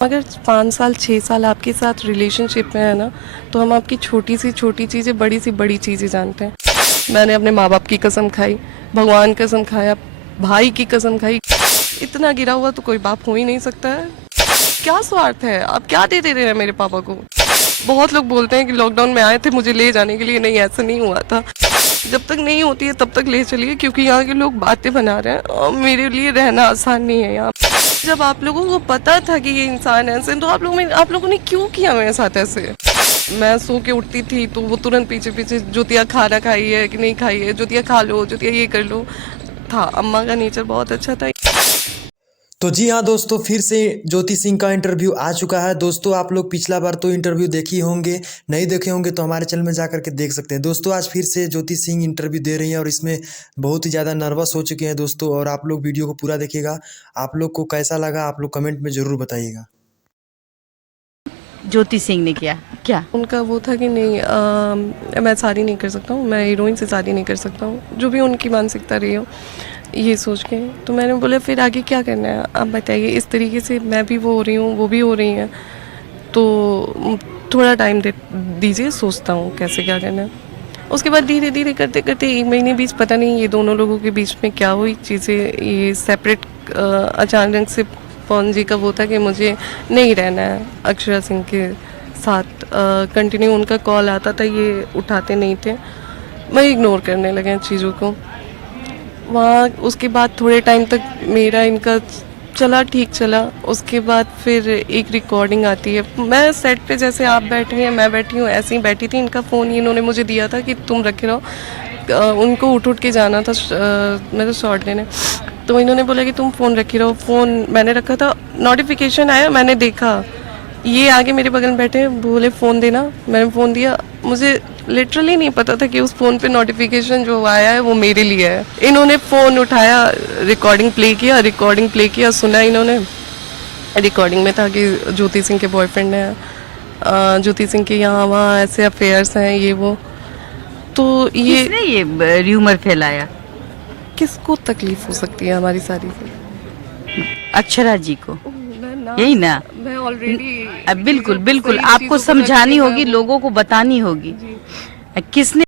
अगर 5 साल 6 साल आपके साथ रिलेशनशिप में है ना, तो हम आपकी छोटी सी छोटी चीज़ें बड़ी सी बड़ी चीज़ें जानते हैं। मैंने अपने माँ बाप की कसम खाई, भगवान कसम खाया, भाई की कसम खाई। इतना गिरा हुआ तो कोई बाप हो ही नहीं सकता है। क्या स्वार्थ है? आप क्या दे रहे हैं मेरे पापा को? बहुत लोग बोलते हैं कि लॉकडाउन में आए थे मुझे ले जाने के लिए, नहीं ऐसा नहीं हुआ था। जब तक नहीं होती है तब तक ले चलिए, क्योंकि यहाँ के लोग बातें बना रहे हैं और मेरे लिए रहना आसान नहीं है यहाँ। जब आप लोगों को पता था कि ये इंसान ऐसे, तो आप लोगों ने क्यों किया मेरे साथ ऐसे? मैं सो के उठती थी तो वो तुरंत पीछे पीछे, ज्योतिया खाना खाई है कि नहीं खाई है, ज्योतिया खा लो, ज्योतिया ये कर लो। था, अम्मा का नेचर बहुत अच्छा था। तो जी हाँ दोस्तों, फिर से ज्योति सिंह का इंटरव्यू आ चुका है। दोस्तों आप लोग पिछला बार तो इंटरव्यू देखे होंगे, नहीं देखे होंगे तो हमारे चैनल में जा करके देख सकते हैं। दोस्तों आज फिर से ज्योति सिंह इंटरव्यू दे रही हैं और इसमें बहुत ही ज़्यादा नर्वस हो चुके हैं दोस्तों। और आप लोग वीडियो को पूरा देखिएगा। आप लोग को कैसा लगा आप लोग कमेंट में ज़रूर बताइएगा। ज्योति सिंह ने किया क्या? उनका वो था कि नहीं, मैं शादी नहीं कर सकता हूँ, मैं हीरोइन से शादी नहीं कर सकता हूँ, जो भी उनकी मानसिकता रही हो ये सोच के। तो मैंने बोला फिर आगे क्या करना है आप बताइए। इस तरीके से मैं भी वो हो रही हूँ, वो भी हो रही हैं, तो थोड़ा टाइम दीजिए, सोचता हूँ कैसे क्या करना है। उसके बाद धीरे धीरे करते करते 1 महीने बीच, पता नहीं ये दोनों लोगों के बीच में क्या हुई चीज़ें, ये सेपरेट अचानक से पवन जी का वो था कि मुझे नहीं रहना है अक्षरा सिंह के साथ। कंटिन्यू उनका कॉल आता था, ये उठाते नहीं थे, मैं इग्नोर करने लगे चीज़ों को। वहाँ उसके बाद थोड़े टाइम तक मेरा इनका चला, ठीक चला। उसके बाद फिर एक रिकॉर्डिंग आती है, मैं सेट पे जैसे आप बैठे हैं मैं बैठी हूँ ऐसे ही बैठी थी। इनका फ़ोन इन्होंने मुझे दिया था कि तुम रखे रहो, उनको उठ के जाना था मेरे शॉट लेने। तो इन्होंने बोला कि तुम फ़ोन रखी रहो। फ़ोन मैंने रखा था, नोटिफिकेशन आया, मैंने देखा, ये आगे मेरे बगल में बैठे, बोले फ़ोन देना, मैंने फ़ोन दिया। मुझे लिटरली नहीं पता था कि उस फ़ोन पे नोटिफिकेशन जो आया है वो मेरे लिए है। इन्होंने फ़ोन उठाया, रिकॉर्डिंग प्ले किया, सुना इन्होंने। रिकॉर्डिंग में था कि ज्योति सिंह के बॉयफ्रेंड हैं, ज्योति सिंह के यहाँ वहाँ ऐसे अफेयर्स हैं, ये वो। तो ये किसने ये र्यूमर फैलाया? किसको तकलीफ हो सकती है हमारी शादी से? अक्षरा जी को, यही ना? मैं ऑलरेडी अब बिल्कुल बिल्कुल आपको समझानी होगी, लोगों को बतानी होगी किसने।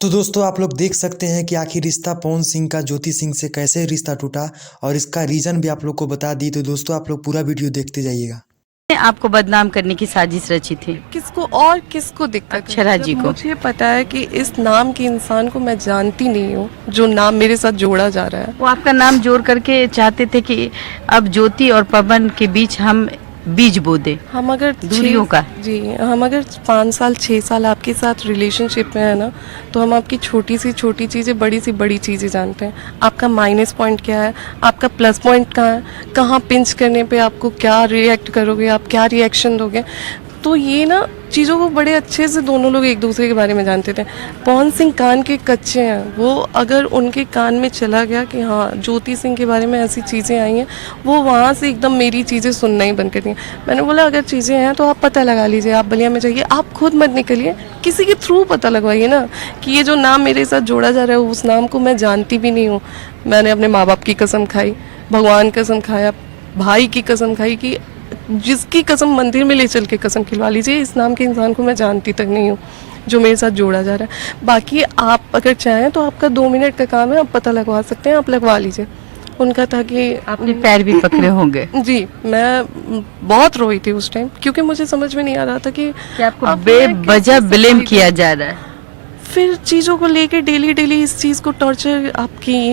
तो दोस्तों आप लोग देख सकते हैं कि आखिर रिश्ता पवन सिंह का ज्योति सिंह से कैसे रिश्ता टूटा और इसका रीज़न भी आप लोग को बता दी। तो दोस्तों आप लोग पूरा वीडियो देखते जाइएगा। आपको बदनाम करने की साजिश रची थी? किसको दिक्कत है? अक्षरा जी को। मुझे पता है कि इस नाम के इंसान को मैं जानती नहीं हूँ, जो नाम मेरे साथ जोड़ा जा रहा है। वो आपका नाम जोड़ करके चाहते थे कि अब ज्योति और पवन के बीच हम बीज बो दे, हम अगर दूरियों का। जी, हम अगर 5 साल 6 साल आपके साथ रिलेशनशिप में है ना, तो हम आपकी छोटी सी छोटी चीज़ें बड़ी सी बड़ी चीज़ें जानते हैं। आपका माइनस पॉइंट क्या है, आपका प्लस पॉइंट कहाँ है, कहाँ पिंच करने पे आपको क्या रिएक्ट करोगे, आप क्या रिएक्शन दोगे। तो ये ना चीज़ों को बड़े अच्छे से दोनों लोग एक दूसरे के बारे में जानते थे। पवन सिंह कान के कच्चे हैं, वो अगर उनके कान में चला गया कि हाँ ज्योति सिंह के बारे में ऐसी चीज़ें आई हैं, वो वहाँ से एकदम मेरी चीज़ें सुनना ही बंद कर दी। मैंने बोला अगर चीज़ें हैं तो आप पता लगा लीजिए, आप बलिया में जाइए, आप खुद मत निकलिए, किसी के थ्रू पता लगवाइए ना कि ये जो नाम मेरे साथ जोड़ा जा रहा है उस नाम को मैं जानती भी नहीं हूँ। मैंने अपने माँ बाप की कसम खाई, भगवान कसम खाया, भाई की कसम खाई, कि जिसकी कसम मंदिर में ले चल के कसम खिलवा लीजिए, इस नाम के इंसान को मैं जानती तक नहीं हूँ जो मेरे साथ जोड़ा जा रहा है। बाकी आप अगर चाहें तो आपका 2 मिनट का काम है, आप पता लगवा सकते हैं, आप लगवा लीजिए। उनका था कि आपने पैर भी पकड़े होंगे। जी, मैं बहुत रोई थी उस टाइम, क्योंकि मुझे समझ में नहीं आ रहा था कि आपको बेवजह ब्लेम किया जा रहा है। फिर चीज़ों को लेके डेली डेली इस चीज़ को टॉर्चर आप किए